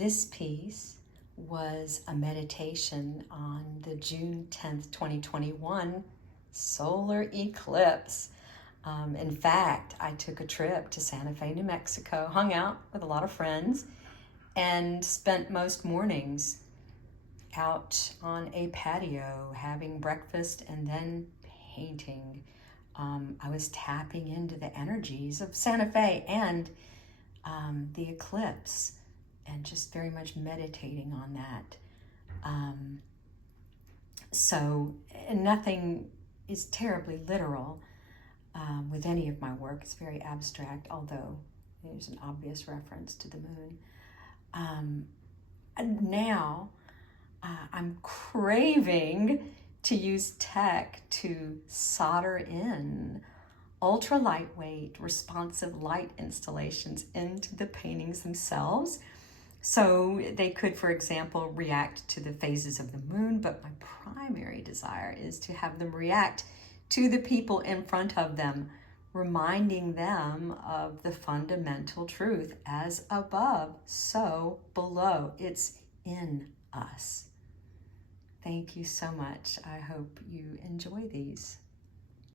This piece was a meditation on the June 10th, 2021 solar eclipse. In fact, I took a trip to Santa Fe, New Mexico, hung out with a lot of friends, and spent most mornings out on a patio having breakfast and then painting. I was tapping into the energies of Santa Fe and the eclipse, and just very much meditating on that. So nothing is terribly literal with any of my work. It's very abstract, although there's an obvious reference to the moon. And now I'm craving to use tech to solder in ultra lightweight, responsive light installations into the paintings themselves. So they could, for example, react to the phases of the moon, but my primary desire is to have them react to the people in front of them, reminding them of the fundamental truth: as above, so below. It's in us. Thank you so much. I hope you enjoy these.